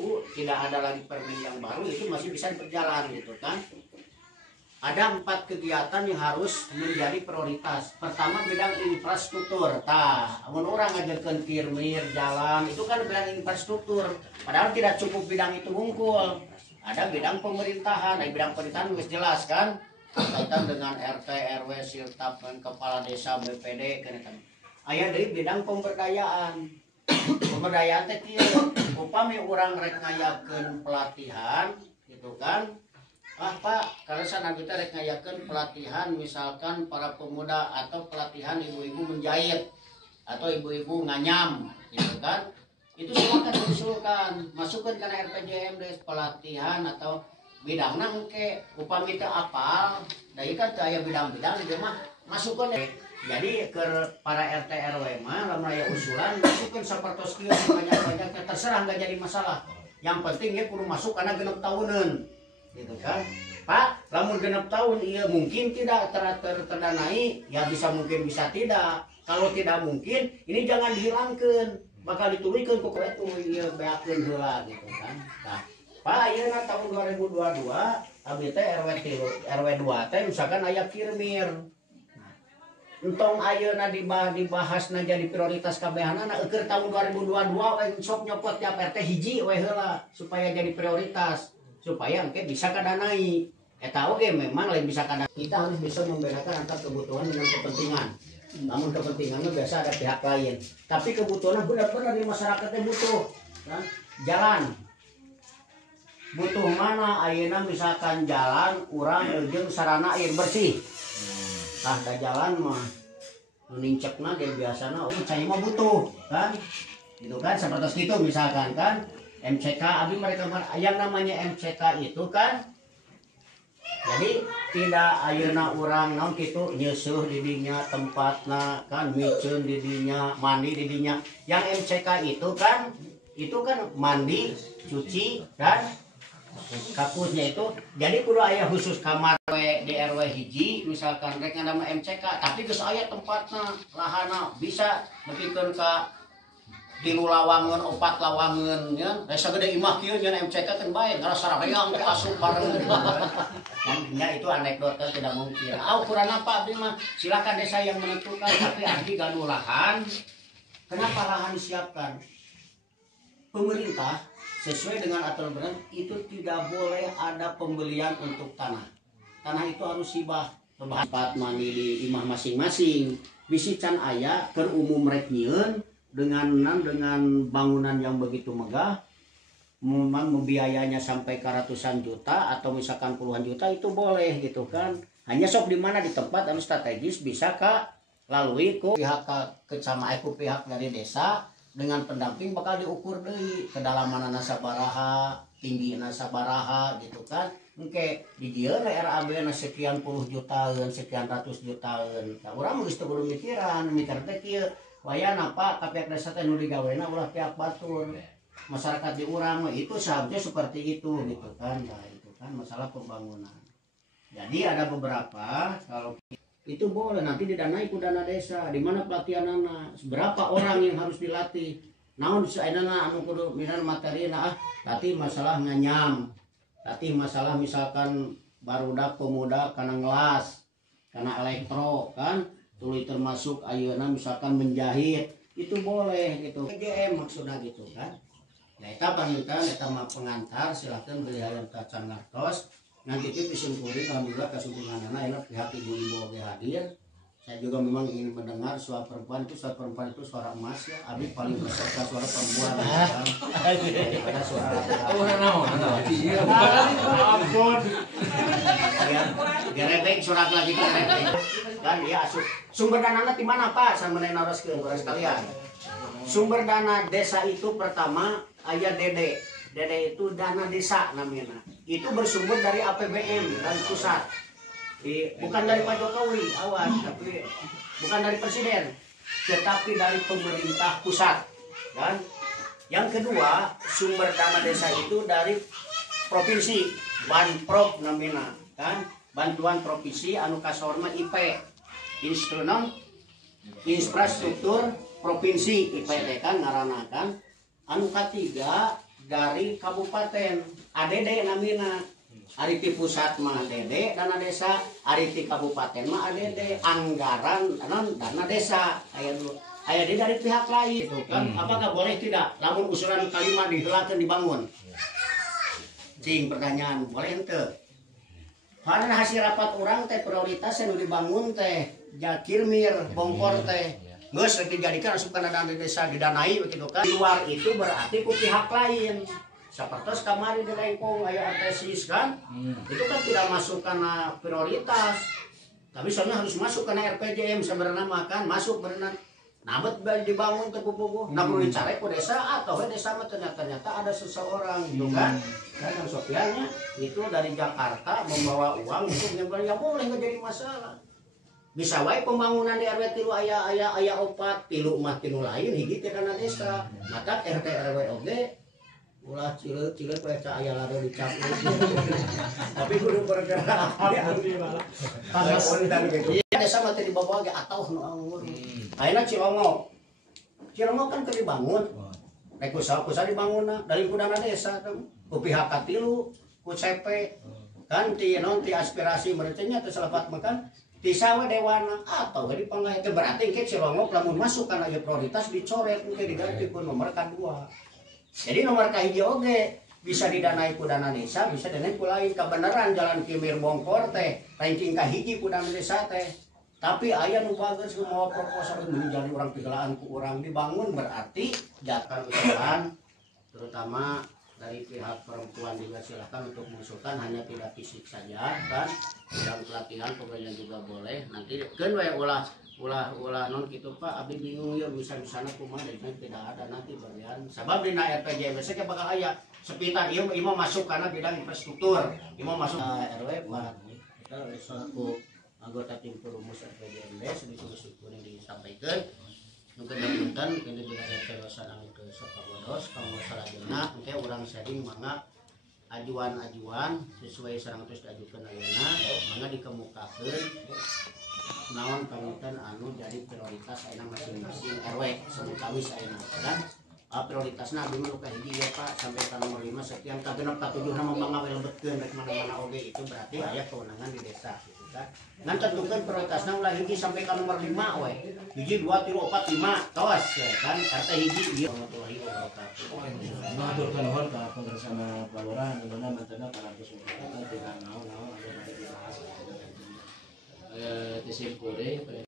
berlaku, tidak ada lagi permen yang baru, itu masih bisa berjalan gitu kan. Ada 4 kegiatan yang harus menjadi prioritas. Pertama bidang infrastruktur. Mun orang ngajarkan kirmir, jalan, itu kan bidang infrastruktur. Padahal tidak cukup bidang itu unggul. Ada bidang pemerintahan. Bidang pemerintahan harus jelas kan. Kaitan dengan RT, RW, Siltap, kepala desa, BPD, kan. Aya dari bidang pemberdayaan. Pemberdayaan teh kieu, upami urang rek ngayakeun pelatihan gitu kan. Pak, karena sana kita rek ngayakeun pelatihan misalkan para pemuda atau pelatihan ibu-ibu menjahit atau ibu-ibu nganyam gitu kan. Itu silakan diusulkan, masukkan ke RPJM des pelatihan atau bidangna engke upami teh apal, da ieu kan teu aya bidang-bidang di mah masukkan deh. Jadi ke para RT RW mah lamun aya usulan masukkeun sapertos kieu banyak-banyaknya terserah enggak jadi masalah. Yang penting ya kudu masuk karena 6 tahunan. Gitu kan. Pak, lamun 6 tahun iya mungkin tidak terdanai, ya mungkin bisa tidak. Kalau tidak mungkin, ini jangan dihilangkan. Bakal dituliskan kok itu iya beakeun heula gitu kan. Nah, Pak, ayeuna tahun 2022 abdi teh RW 2 teh misalkan aya kirmir. Entong ayeuna dibahasna jadi prioritas kabehanana keur tahun 2022 we sok nyopot tiap RT hiji we heula supaya jadi prioritas supaya engke bisa kadanai. Eta oge memang lain bisa kadanai. Kita harus bisa membedakan antara kebutuhan dengan kepentingan. Namun kepentingannya biasa ada pihak lain. Tapi kebutuhan benar-benar di masyarakatnya butuh kan? Jalan. Butuh mana ayeuna misalkan jalan urang jeung sarana air bersih. Nah, da jalan mah nincekna dia biasana cai mah butuh kan gitu kan seperti itu misalkan kan MCK abi mereka yang namanya MCK itu kan jadi tidak ayeuna urang naon kitu nyeusuh di dinya tempatna kan miceun di dinya mandi di dinya yang MCK itu kan mandi cuci dan kapusnya itu jadi kudu aya khusus kamar di RW hiji misalkan rek nama MCK tapi geus aya tempatna lahana bisa nepikeun ka 3 lawangan 4 lawangan nya rek sagede imah kieu nyeun MCK kan bae ngarasa rareang asup bareng nya itu anekdot kan tidak mungkin ukuran apa abdi mah silakan desa yang menentukan tapi abdi gaduh lahan kenapa lahan disiapkan pemerintah sesuai dengan aturan benar itu tidak boleh ada pembelian untuk tanah. Tanah itu harus hibah. Tempat mandi di imah masing-masing. Bisi can aya keur umum rek nyieun dengan bangunan yang begitu megah. Memang membiayanya sampai ke ratusan juta atau misalkan puluhan juta itu boleh gitu kan. Hanya sok di mana di tempat anu strategis bisa lalui ku pihak kecamatan pihak dari desa. Dengan pendamping bakal diukur deui kedalaman sabaraha, tinggi sabaraha gitu kan. Engke di dieu RAB na sekian puluh jutaan, sekian ratus jutaan. Nah, urang geus teu kudu mikiran, mikir teh kieu. Wayana Pak ka pihak desa teh nu digawena ulah pihak batur. Masyarakat di urang itu seharusnya seperti itu gitu kan. Nah, itu kan masalah pembangunan. Jadi ada beberapa kalau itu boleh nanti didanai ku dana desa di mana pelatihanana berapa orang yang harus dilatih naon saeunana anu kudu minan materina latih masalah nganyam latih masalah misalkan barudak pemuda kana ngelas kana elektro kan tuluy termasuk ayeuna misalkan menjahit itu boleh gitu PGM maksudnya gitu kan nah eta pamitan eta mah pengantar silakan beli hayam tacan ngartos nanti itu disimpulkan alhamdulillah kesimpulannya enak pihak ibu-ibu oke hadir. Saya juga memang ingin mendengar suara perempuan itu suara emas ya. Abi paling berserta suara perempuan daripada suara laki-laki. Iya, ampun. Gerepek surat lagi gerepek. Dan ya sumber dana di mana Pak? Sama naroskeun sekalian. Sumber dana desa itu pertama aya Dede. Dede itu dana desa namanya. Itu bersumber dari APBN dan pusat. Bukan dari Pak Jokowi, awas, tapi bukan dari presiden, tetapi dari pemerintah pusat. Kan? Yang kedua, sumber dana desa itu dari provinsi, Banprov namanya, kan? Bantuan provinsi anu kasorma IP, infrastruktur provinsi IP kan ngarana kan. Anu ketiga dari kabupaten ADD namina. Ari ti pusat mah ADD dana desa, ari ti kabupaten mah ADD anggaran dana desa. Aya di dari pihak lain itu kan. Apakah boleh tidak lamun usulan kalimat dihelakeun dibangun? Cing pertanyaan boleh henteu? Karena hasil rapat orang teh prioritas yang dibangun teh jakirmir bongkor teh geus dijadikan asup kana dana desa didanai begitu kan. Di luar itu berarti ku pihak lain. Seperti kamari di lengkong aya artesis kan, itu kan tidak masuk karena prioritas, tapi soalnya harus masuk karena RPJM sebenarnya makan masuk berenang, nabet dibangun ke buku, nah perlu dicari ke desa atau desa mah ternyata ada seseorang gitu kan, dan yang sopiannya itu dari Jakarta membawa uang untuk menyebar ya boleh nggak jadi masalah. Bisa wae pembangunan di RW tilu aya opat tilu mah tilu lain hiji teh dana desa, maka RT RW oge ulah cilet baca aya lare dicapuk tapi kudu bergerak panas gitu iya desa mah teh dibawa ge atoh nu anggur ayeuna Cilongo kan keur dibangun rek kusaha dibangunna dari kudana desa ku pihak katilu ku CP kan ti aspirasi merenya teh salapat makan di sawe dewana atau di panggah itu berarti ke Cilongo lamun masuk kana ieu prioritas dicoret ke diganti ku nomor kedua. Jadi nomor kahiji oge bisa didanai ku dana desa, bisa didanai ku lain. Kebenaran jalan Kimir Bongkor teh ranking kahiji ku dana desa teh. Tapi aya nu bagus semua proposal menjadi orang pigelaan ku orang dibangun berarti jatkan usulan terutama dari pihak perempuan juga silakan untuk mengusulkan hanya tidak fisik saja kan. Bidang pelatihan pokoknya juga boleh. Nanti kan we ulah non gitu Pak, abdi bingung ya bisa di sana kumaha dan tidak ada nanti bagian. Sabab dina RPJM ke bakal aya sepitan ieu mah masuk karena bidang infrastruktur. Ieu mah masuk RW Pak. Kita selaku anggota tim perumus RPJM disusun disampaikan. Mungkin punten ini bila RT wasana ke Sopagodos kalau saladina engke urang sharing mangga ajuan-ajuan sesuai sareng terus diajukeun ayeuna mangga dikemukakeun naon pangitan anu jadi prioritas ayeuna masing-masing RW sebutawi ayeuna kan prioritasna abdi mah kahiji ya Pak sampai ka nomor 5 sekian ka 6 ka 7 na mangga we lebetkeun rek mana-mana oge itu berarti aya kewenangan di desa gitu kan. Ngan tentukeun prioritasna ulah hiji sampai ka nomor 5 we. Hiji 2 3 4 5 tos kan RT hiji ieu warahmatullahi wabarakatuh. Mengaturkan nuhun ka Penggersana Palurahan dimana mantena para kesempatan tidak naon-naon ada dibahas. Tisim kuring